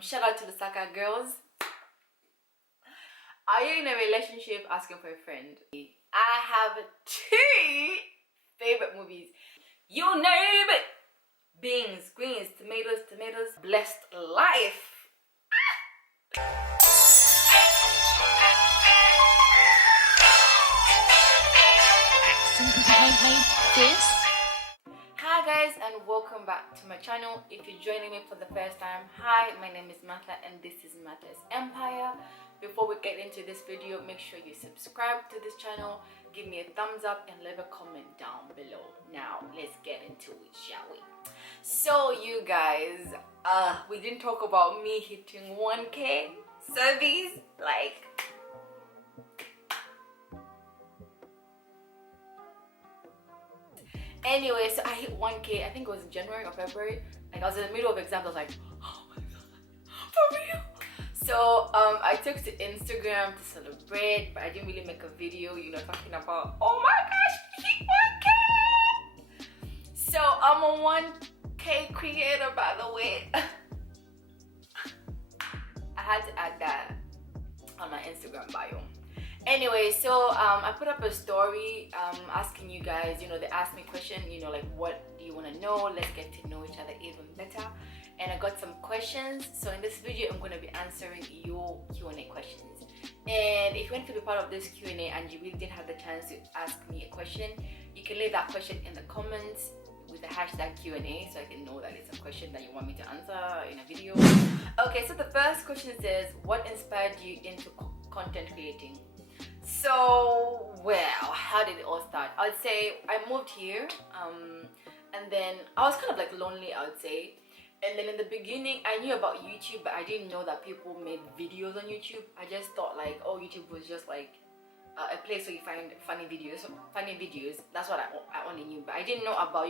Shout out to the Saka girls. Are you in a relationship? Asking for a friend. I have 2 favorite movies. You name it. Beans, greens, tomatoes, blessed life. Hi guys, and welcome back to my channel. If you're joining me for the first time, hi, my name is Martha and this is Martha's Empire. Before we get into this video, make sure you subscribe to this channel, give me a thumbs up and leave a comment down below. Now let's get into it, shall we? So you guys, we didn't talk about me hitting 1K subbies. Anyway, so I hit 1K, I think it was in January or February. I was in the middle of exams. I was like, oh my god, for real? So I took to Instagram to celebrate, but I didn't really make a video, talking about, oh my gosh, we hit 1K! So I'm a 1K creator, by the way. I had to add that on my Instagram bio. Anyway, so I put up a story asking you guys, they asked me a question, like, what do you want to know? Let's get to know each other even better. And I got some questions. So in this video, I'm going to be answering your Q&A questions. And if you want to be part of this Q&A and you really didn't have the chance to ask me a question, you can leave that question in the comments with the hashtag Q&A so I can know that it's a question that you want me to answer in a video. Okay, so the first question says, what inspired you into content creating? So, well, how did it all start? I would say I moved here and then I was kind of like lonely, I would say. And then in the beginning, I knew about YouTube, but I didn't know that people made videos on YouTube. I just thought like, oh, YouTube was just like a place where you find funny videos. That's what I only knew. But I didn't know about,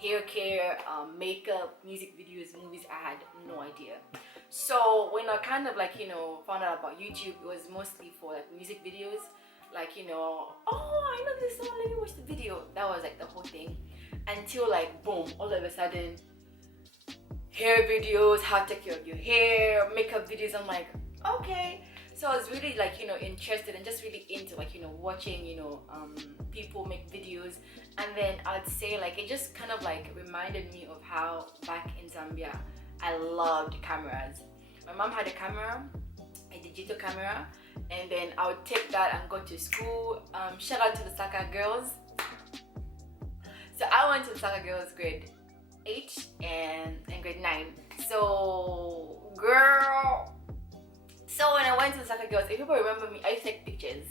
hair care, makeup, music videos, movies. I had no idea. So when I kind of like, found out about YouTube, it was mostly for like music videos. Like, oh, I know this song, let me watch the video. That was like the whole thing. Until like, boom, all of a sudden, hair videos, how to take care of your hair, makeup videos. I'm like, okay. So I was really like, interested and just really into like, watching, people make videos. And then I'd say like, it just kind of like reminded me of how back in Zambia, I loved cameras. My mom had a camera, a digital camera, and then I would take that and go to school. Shout out to the Saka girls. So I went to the Saka girls grade 8 and grade 9. So girl, so when I went to the Saka girls, if people remember me, I used to take pictures.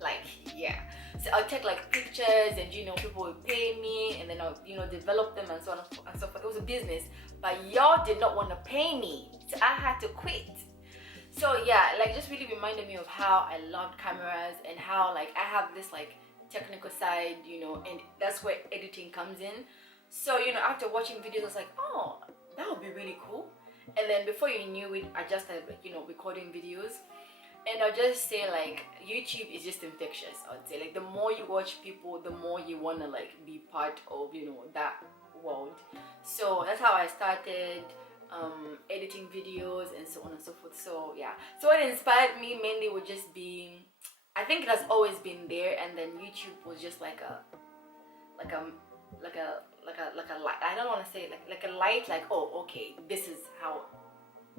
Like, yeah. So I'll take like pictures and people would pay me and then I'll develop them and so on and so forth. It was a business, but y'all did not want to pay me, so I had to quit. So yeah, like just really reminded me of how I loved cameras and how like I have this like technical side, and that's where editing comes in. So after watching videos, I was like, oh, that would be really cool. And then before you knew it, I just started recording videos. And I'll just say like YouTube is just infectious. I'd say like the more you watch people, the more you want to like be part of that world. So that's how I started editing videos and so on and so forth. So yeah, so what inspired me mainly would just be, I think it has always been there, and then YouTube was just like a light. I don't want to say like a light, like, oh, okay, this is how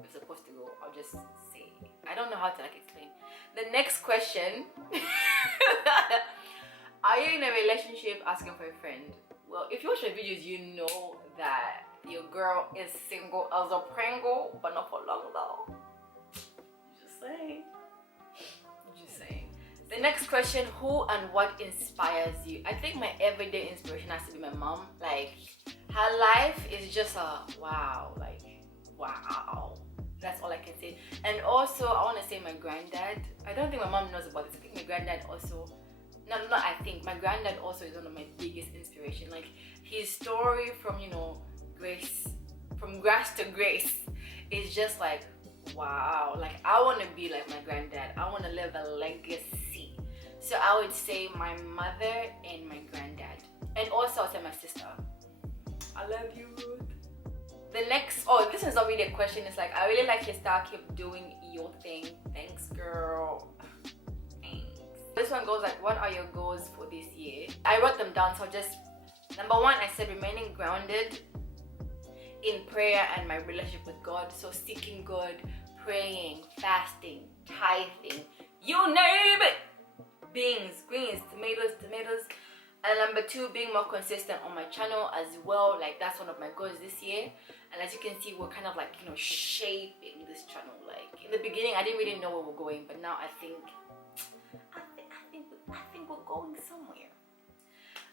it's supposed to go. I'll just say, I don't know how to like explain. The next question. Are you in a relationship? Asking for a friend. Well, if you watch my videos, you know that your girl is single as a Pringle, but not for long though. Just saying. The next question, who and what inspires you? I think my everyday inspiration has to be my mom. Like, her life is just a wow, like, wow. That's all I can say. And also, I want to say my granddad. I don't think my mom knows about this. I think my granddad also, my granddad also is one of my biggest inspiration. Like, his story from, grace, from grass to grace is just like, wow. Like, I want to be like my granddad. I want to leave a legacy. So I would say my mother and my granddad. And also I'll say my sister. I love you, Ruth. the next, oh, this is not really a question. It's like, I really like your style. Keep doing your thing. Thanks, girl. Thanks. This one goes like, what are your goals for this year? I wrote them down. So just, number one, I said remaining grounded in prayer and my relationship with God. So seeking God, praying, fasting, tithing, you name it. Beans, greens, tomatoes. And number two, being more consistent on my channel as well. Like, that's one of my goals this year. And as you can see, we're kind of like, you know, shaping this channel. Like, in the beginning, I didn't really know where we're going, but now I think we're going somewhere.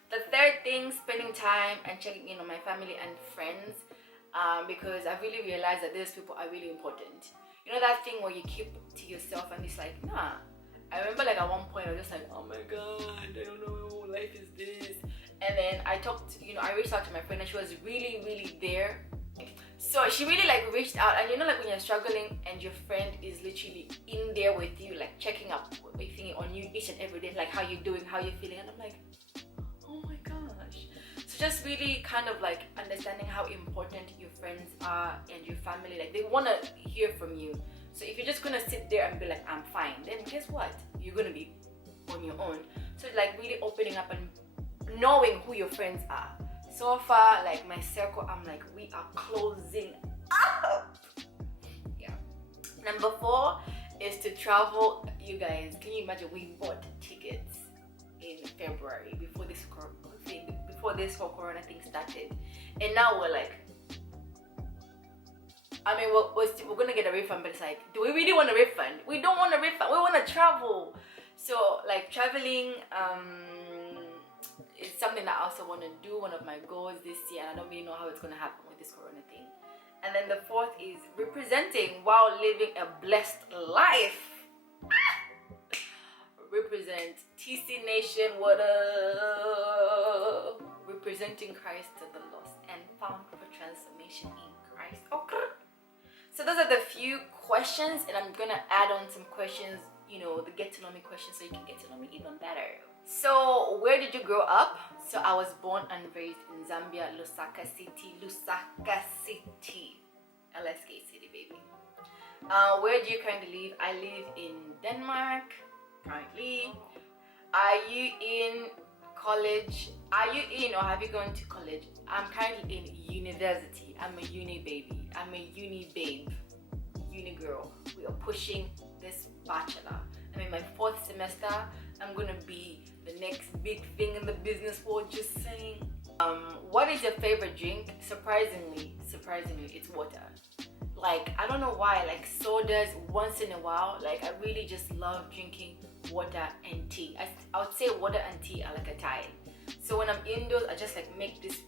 The third thing, spending time and checking in on my family and friends, because I really realized that those people are really important. You know that thing where you keep to yourself and it's like, nah. I remember like at one point I was just like, oh my god, I don't know what life is this. And then I reached out to my friend and she was really, really there. So she really like reached out, and you know, like when you're struggling and your friend is literally in there with you, like checking up on you each and every day, like how you're doing, how you're feeling. And I'm like, oh my gosh. So just really kind of like understanding how important your friends are and your family. Like, they want to hear from you. So if you're just gonna sit there and be like, I'm fine, then guess what? You're gonna be on your own. So like really opening up and knowing who your friends are. So far, like my circle, I'm like, we are closing up. Yeah. Number 4 is to travel. You guys, can you imagine? We bought tickets in February before this whole corona thing started, and now we're like, I mean, we're gonna get a refund, but it's like, do we really want a refund? We don't want a refund. We want to travel. So like traveling is something that I also want to do. One of my goals this year, and I don't really know how it's gonna happen with this corona thing. And then the 4th is representing while living a blessed life. Represent TC Nation, what up? Representing Christ to the lost and found for transformation in Christ. Okay. So those are the few questions, and I'm gonna add on some questions, you know, the get to know me questions, so you can get to know me even better. So where did you grow up? So I was born and raised in Zambia, Lusaka City, LSK City, baby. Where do you currently live? I live in Denmark currently. Are you in college? Are you in or have you gone to college? I'm currently in university. I'm a uni baby. I'm a uni babe. Uni girl. We are pushing this bachelor. I'm in my 4th semester. I'm gonna be the next big thing in the business world, just saying. What is your favorite drink? Surprisingly, it's water. Like, I don't know why, like sodas once in a while. Like, I really just love drinking water and tea. I would say water and tea are like a tie. So when I'm indoors, I just like make this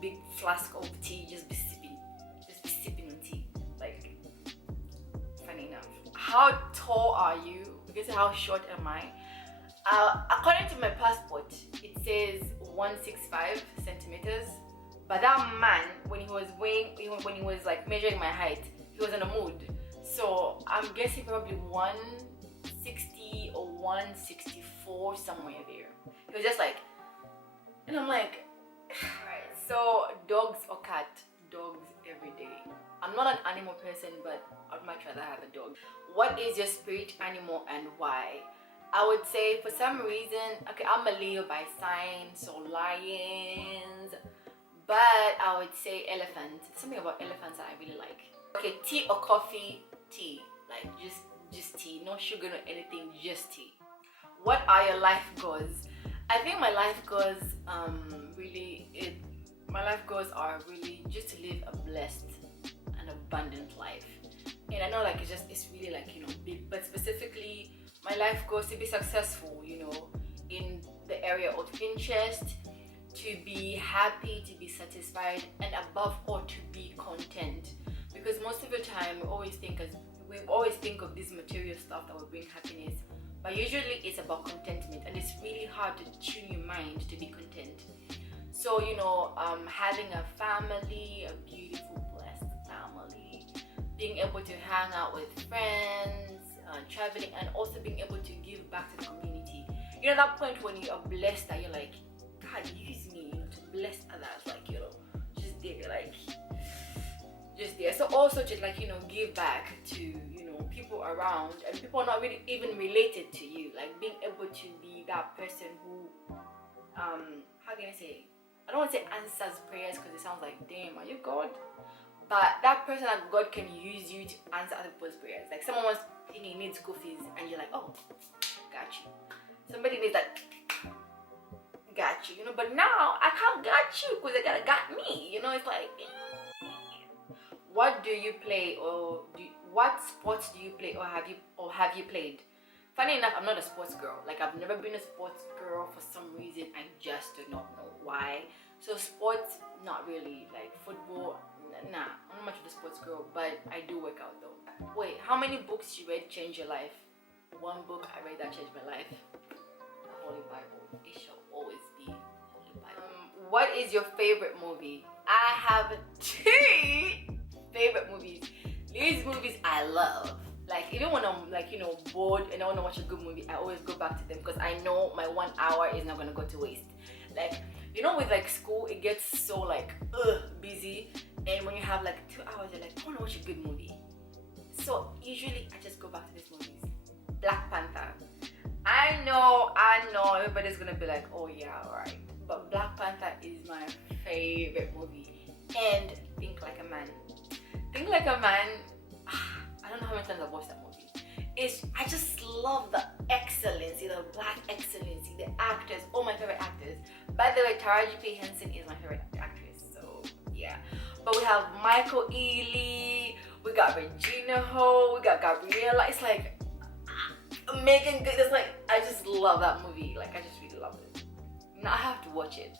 big flask of tea, just be sipping on tea. Like, funny enough. How tall are you? Because how short am I? According to my passport, it says 165 centimeters. But that man, when he was like measuring my height, he was in a mood. So I'm guessing probably 160 or 164, somewhere there. He was just like, and I'm like, alright. So dogs or cat? Dogs every day. I'm not an animal person, but I'd much rather have a dog. What is your spirit animal and why? I would say for some reason, okay, I'm a Leo by sign, so lions. But I would say elephant. Something about elephants that I really like. Okay, tea or coffee? Tea. Like just tea. No sugar, no anything, just tea. What are your life goals? I think my life goals are really just to live a blessed and abundant life. And I know like it's really like, you know, big, but specifically my life goals to be successful, you know, in the area of interest, to be happy, to be satisfied, and above all to be content. Because most of the time we always think of this material stuff that will bring happiness, but usually it's about contentment, and it's really hard to tune your mind to be content. So, you know, having a family, a beautiful, blessed family, being able to hang out with friends, traveling, and also being able to give back to the community. You know, that point when you are blessed that you're like, God, use me, you know, to bless others, like, you know, just there, like, just there. So also just like, you know, give back to, you know, people around, and people are not really even related to you, like being able to be that person who how can I say, I don't want to say answers prayers because it sounds like, damn, are you God? But that person that God can use you to answer other people's prayers. Like someone was thinking needs school fees and you're like, oh, got you. Somebody needs that, got you, you know. But now I can't got you because they got me, you know. It's like, what do you play, or what sports do you play, or have you played? Funny enough, I'm not a sports girl. Like I've never been a sports girl for some reason. I just do not know why. So sports, not really. Like football, nah, I'm not much of a sports girl, but I do work out though. Wait, how many books you read changed your life? One book I read that changed my life. The Holy Bible. It shall always be Holy Bible. What is your favorite movie? I have 2 favorite movies. These movies I love. Like even when I'm like, you know, bored and I want to watch a good movie, I always go back to them because I know my 1 hour is not gonna go to waste. Like, you know, with like school, it gets so like busy, and when you have like 2 hours, you're like, I want to watch a good movie. So usually I just go back to these movies. Black Panther. I know everybody's gonna be like, oh yeah, alright, but Black Panther is my favorite movie. And Think Like a Man. Think Like a Man, I don't know how many times I've watched that movie. I just love the excellency, the black excellency, the actors, all my favorite actors. By the way, Taraji P. Henson is my favorite actress, so yeah. But we have Michael Ealy, we got Regina Ho, we got Gabriella. It's like Megan Good. It's like, I just love that movie. Like I just really love it. Now I have to watch it.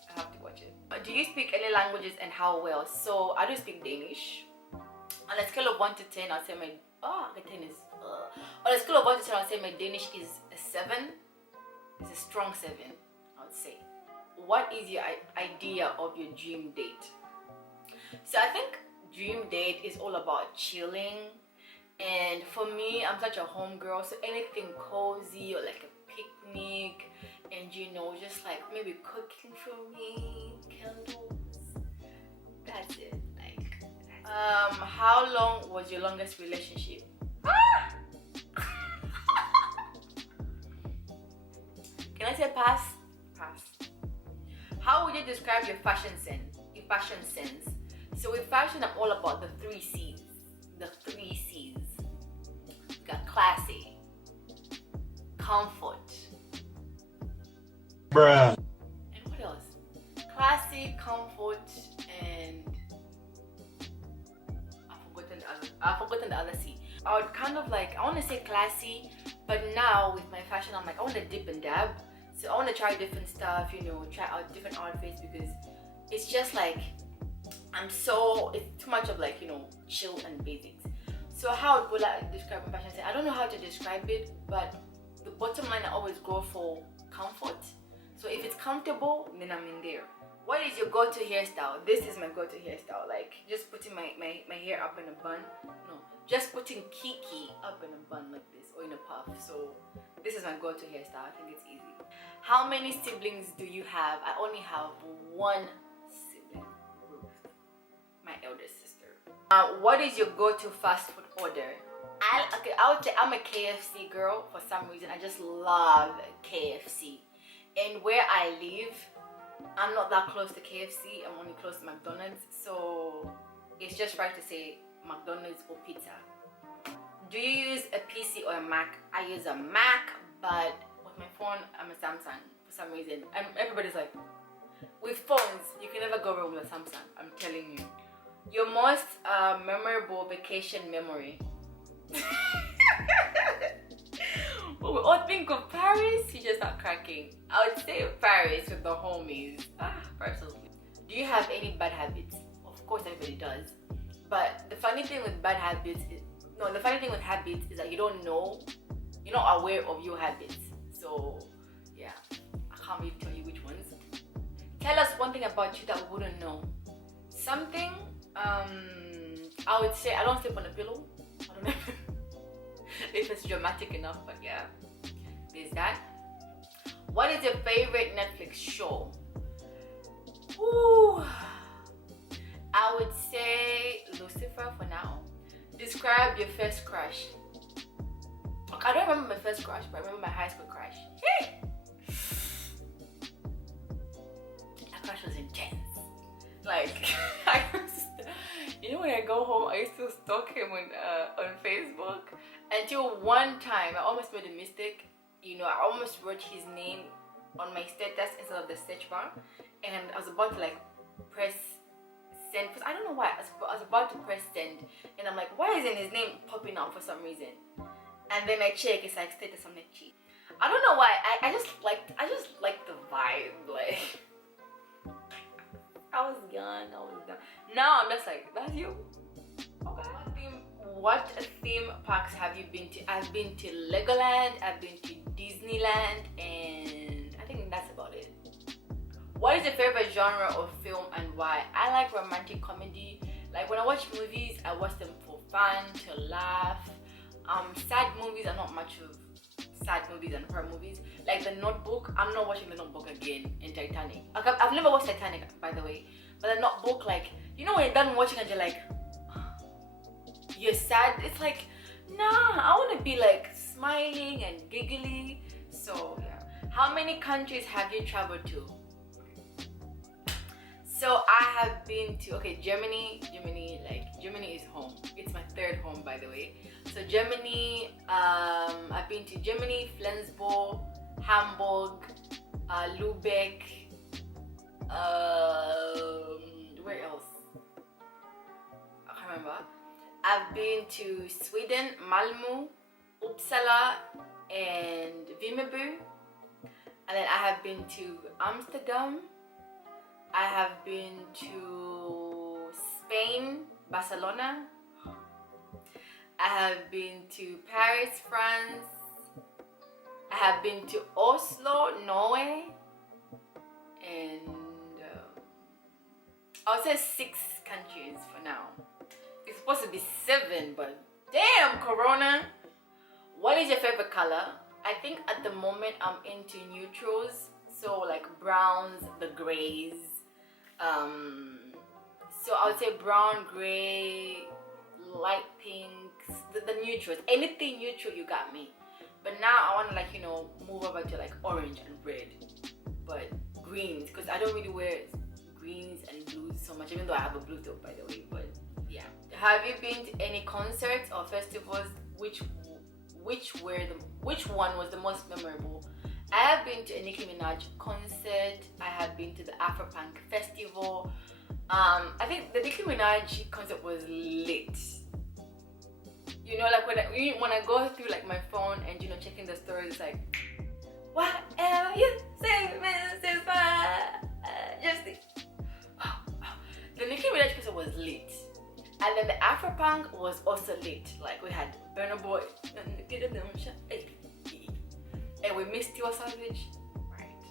Do you speak any languages and how well? So I do speak Danish. On a scale of 1 to 10, I'll say my on a scale of 1 to 10, I'll say my Danish is a 7. It's a strong 7, I would say. What is your idea of your dream date? So I think dream date is all about chilling, and for me, I'm such a home girl, so anything cozy or like a picnic, and you know, just like maybe cooking for me, candles. That's it. How long was your longest relationship? Can I say pass? Pass. How would you describe your fashion sense? So with fashion, I'm all about the 3 C's. The 3 C's. We got classy, comfort, bruh. and what else? Classy, comfort, and I've forgotten the other C. I would kind of like, I want to say classy, but now with my fashion, I'm like, I want to dip and dab. So I want to try different stuff, you know, try out different outfits, because it's just like, it's too much of like, you know, chill and basics. So how would I describe my fashion? I don't know how to describe it, but the bottom line, I always go for comfort. So if it's comfortable, then I'm in there. What is your go-to hairstyle? This is my go-to hairstyle. Like just putting my hair up in a bun. No, just putting Kiki up in a bun like this, or in a puff. So this is my go-to hairstyle. I think it's easy. How many siblings do you have? I only have 1 sibling, Ruth, my elder sister. What is your go-to fast food order? I would say I'm a KFC girl for some reason. I just love KFC. And where I live, I'm not that close to KFC. I'm only close to McDonald's. So it's just right to say McDonald's or pizza. Do you use a PC or a Mac? I use a Mac, but with my phone, I'm a Samsung for some reason. And everybody's like, with phones, you can never go wrong with a Samsung. I'm telling you. Your most memorable vacation memory? When we all think of Paris, you just start cracking. I would say Paris with the homies. Paris was good. Do you have any bad habits? Of course, everybody does. But the funny thing with habits is that you don't know, you're not aware of your habits. So yeah, I can't really tell you which ones. Tell us one thing about you that we wouldn't know. Something, I would say I don't sleep on a pillow. I don't know if it's dramatic enough, but yeah, there's that. What is your favorite Netflix show? Ooh, I would say Lucifer for now. Describe your first crush. Okay, I don't remember my first crush, but I remember my high school crush. Hey! That crush was intense. Like, you know, when I go home, I used to stalk him on Facebook. Until one time, I almost made a mistake. You know, I almost wrote his name on my status instead of the search bar. And I was about to like press send, because I don't know why. I was about to press send. And I'm like, why isn't his name popping up for some reason? And then I check, it's like status, I'm like, gee. I don't know why. I just like the vibe. Like, I was young. Now I'm just like, that's you. Okay. What theme parks have you been to? I've been to Legoland, I've been to Disneyland, and I think that's about it. What is your favorite genre of film and why? I like romantic comedy. Like when I watch movies, I watch them for fun, to laugh. Sad movies, I'm not much of sad movies and horror movies. Like The Notebook, I'm not watching The Notebook again in Titanic. I've never watched Titanic, by the way. But The Notebook, like, you know when you're done watching and you're like, you're sad, it's like, nah, I want to be like smiling and giggly. So yeah. How many countries have you traveled to? So I have been to, okay, Germany is home. It's my third home, by the way. So Germany, I've been to Germany, Flensburg, Hamburg, Lübeck, where else? I can't remember. I've been to Sweden, Malmö, Uppsala, and Vimmerby. And then I have been to Amsterdam. I have been to Spain, Barcelona. I have been to Paris, France. I have been to Oslo, Norway. And I would say 6 countries for now. It's supposed to be 7, but damn, Corona. What is your favorite color? I think at the moment I'm into neutrals. So like browns, the grays. So I would say brown, gray, light pinks, the neutrals. Anything neutral, you got me. But now I want to, like, you know, move over to like orange and red, but greens, because I don't really wear greens and blues so much, even though I have a blue top, by the way. But yeah. Have you been to any concerts or festivals? Which one was the most memorable? I have been to a Nicki Minaj concert. I have been to the Afropunk festival. I think the Nicki Minaj concert was lit. You know, like when I go through like my phone and, you know, checking the stories, it's like, whatever you say, Mrs. Justice. The Nicki Minaj concert was lit. And then the Afropunk was also lit. Like we had Burna Boy and we missed Tiwa Savage. Right.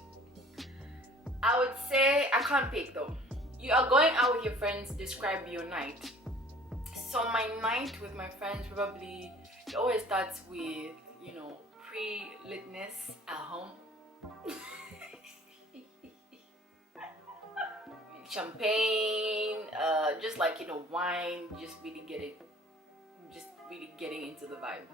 I would say, I can't pick though. You are going out with your friends, describe your night. So my night with my friends, probably, it always starts with, you know, pre-litness at home. Champagne, just like, you know, wine, just really getting into the vibe.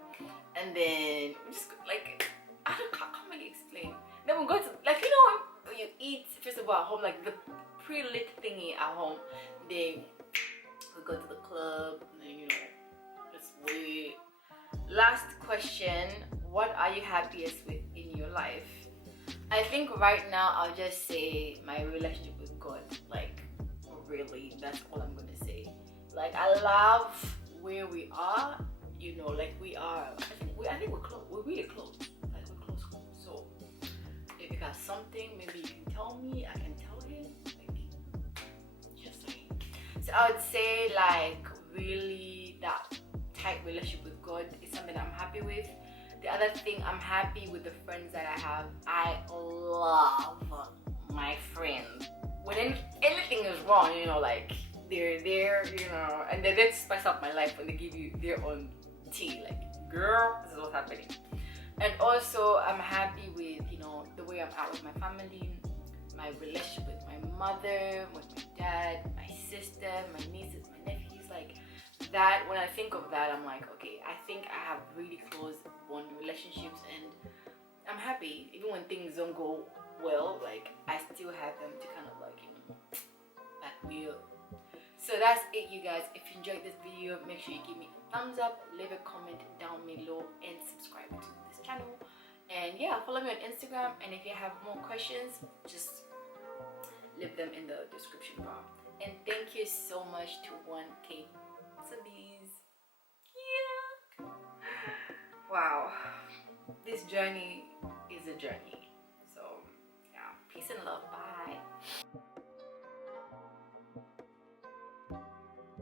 And then just like, I can't really explain. Then we go to, like, you know, you eat first of all at home, like the pre-lit thingy at home. Then we go to the club, and then, you know, just wait. Last question, what are you happiest with in your life? I think right now I'll just say my relationship with God. Like, really, that's all I'm gonna say. Like, I love where we are, you know, like we are, I think we're close, we're really close, like we're close. So if you got something, maybe you can tell me, I can tell him, like, just saying. So I would say, like, really that tight relationship with God is something I'm happy with. The other thing, I'm happy with the friends that I have. I love my friends. When anything is wrong, you know, like, they're there, you know, and they spice up my life when they give you their own tea. Like, girl, this is what's happening. And also, I'm happy with, you know, the way I'm at with my family. my relationship with my mother, with my dad, my sister, my nieces, my nephews, like that. When I think of that, I'm like, okay, I think I have really close bond relationships, and I'm happy even when things don't go well. Like I still have them to kind of like, you know, back me up. So that's it, you guys. If you enjoyed this video, make sure you give me a thumbs up, leave a comment down below, and subscribe to this channel. And yeah, follow me on Instagram, and if you have more questions, just leave them in the description bar. And thank you so much to 1K subbies. Yeah. Wow. This journey is a journey.